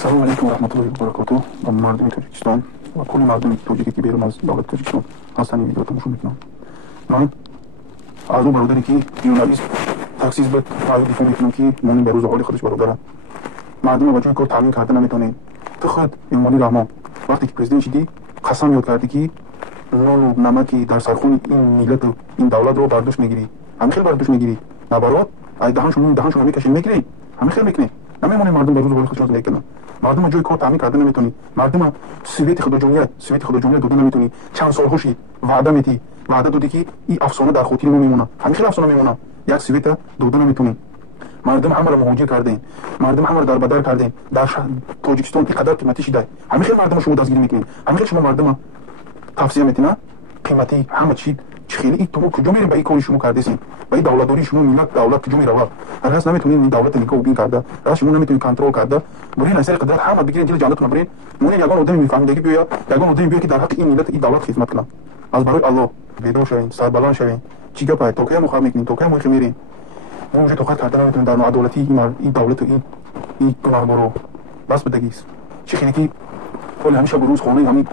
Assalomu alaykum va rahmatullohi va barakatuh. من مردم تاجیکستان و کل مردم تاجیکی که بیرون از دولت تاجیکستان هستن این ویدیو رو تماشا میکنم. من از اون برادری که ژورنالیست تاکسیز به رای دفاع میکنم که مونی به روز حال خودش برادره. مردم با جای کار تامین کردن نمیتونه. تو خود ایمانی رحمان وقتی که پرزیدنت شدی قسم یاد کردی که نان و نمکی در سرخون این ملت و این دولت رو برداشت میگیری. همین خیلی برداشت میگیری. نبرات ای دهنشون میکشین میگیری. همین خیلی میکنی. نمیمونه مردم به روز حال خودشون زندگی کنن. مردم جای کار تامین کردن نمیتونی. مردم سویت خدا جمهوری دادن نمیتونی. چند سال خوشی وعده میدی. وعده دادی که این افسانه در خاطر نمیمونه. همین خیلی افسانه میمونه. یک سویت دادن نمیتونی. مردم همه را مهاجر کردین. مردم همه را در بدر کردین. در تاجیکستان اینقدر قیمتی شده. همین خیلی مردم شما دستگیر میکنین. همین خیلی شما مردم تفسیر میتونن. قیمتی همه چی خیلی این تو کجا میرین؟ به این کاری شما کردین؟ به این دولتداری شما ملت دولت کجا میره؟ هر هست نمیتونین این دولت نگاه و بین کرده. راست شما نمیتونین کنترل کرده. برین از قدرت همه بگیرین جلوی جانتون برین. مون یگان آدمی میفهمیدگی بیاید. یگان آدمی بیاید که در حق این ملت این دولت خدمت کنه. از برای الله بیدار شوین، سربلند شوین. چی گپه؟ تو که مخالف میکنین، تو که مخالف میرین. مون جو توقع کردن نمیتونین در ناعدالتی این دولت و این گناهگارو بس بدگیست. چه خیلی که کل همیشه روز خونه همین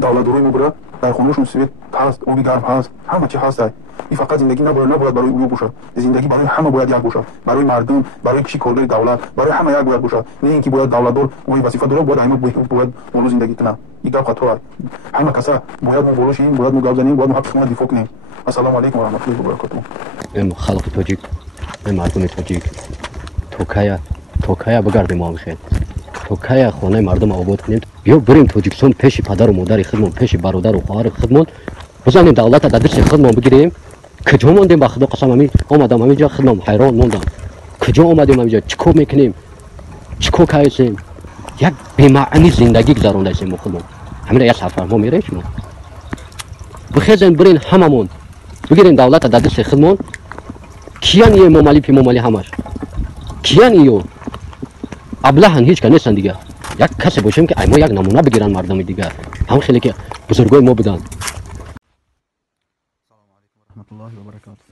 دولتداری میبره. در خونهشون سویت هست، آبی گرم هست، همه چی هست. این فقط زندگی نباید برای او باشه. زندگی برای همه باید یک باشه. برای مردم، برای کشی کارگر دولت، برای همه یک باید باشه. نه اینکه باید دولتدار وای وظیفه داره باید همه باید اون زندگی کنه. این گپ خطا. همه کسا باید ما بولوشیم، باید ما گپ زنیم، باید ما حق خودمون دفاع کنیم. السلام علیکم و رحمت الله و برکاته. ام خلق تاجیک، ام مردم تاجیک. توکایا بگردیم ما میخواد. توکایا خانه مردم آباد کنیم. بیا بریم تاجیکستان پیش پدر و مادر خودمون، پیش برادر و خواهر خودمون. بزنیم دولت در دست خودمون بگیریم. کجا ماندیم با خدا قسم آمدم همینجا خودم حیران موندم. کجا آمدیم همینجا چیکار میکنیم؟ چیکار کردیم؟ یک بی‌معنی زندگی گذرونده ایم خودمون. همین یک سفر ما میریم شما. بخیزین برین هممون بگیریم دولت در دست خودمون. کیان یه ممالی همش؟ کیان ایو؟ ابلهن هیچ که نیستن دیگه. یک کسی باشیم که ما یک نمونه بگیرن مردم دیگه. هم خیلی که بزرگای ما بودن. رحمت الله و برکاته.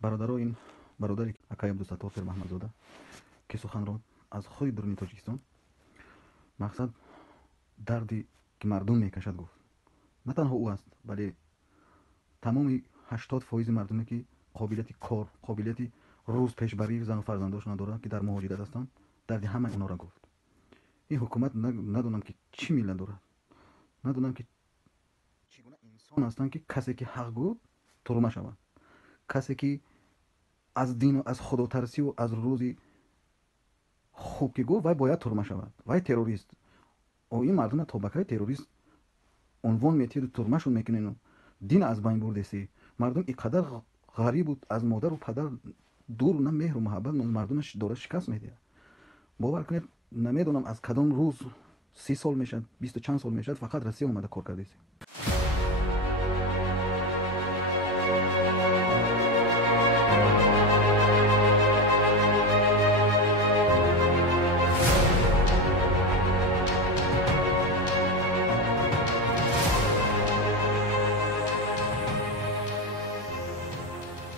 برادران این برادری اکای عبدالستار محمدزاده که سخنران از خود درون تاجیکستان مقصد دردی که مردم میکشد گفت. نه تنها او است ولی تمام 80% مردمی که قابلیت کار، قابلیت روز پیشبری زن و فرزنداشون ندارند که در مهاجرت هستند، درد همه اونا را گفت. این حکومت ندونم که چی میلن دارد، ندونم که چگونه انسان هستند که کسی که حق گفت ترمه شود، کسی که از دین و از خدا ترسی و از روزی خوب که گفت وای باید ترمه شود، وای تروریست. او این مردم تابکای تروریست عنوان میتید و ترمهشون میکنین و دین از بین برده سی. مردم اینقدر غریب بود از مادر و پدر دور، نه مهر و محبت مردمش داره شکست میده. باور کنید نمیدونم از کدام روز 30 سال میشد 20 چند سال میشد فقط رسیه اومده کار کرده سی.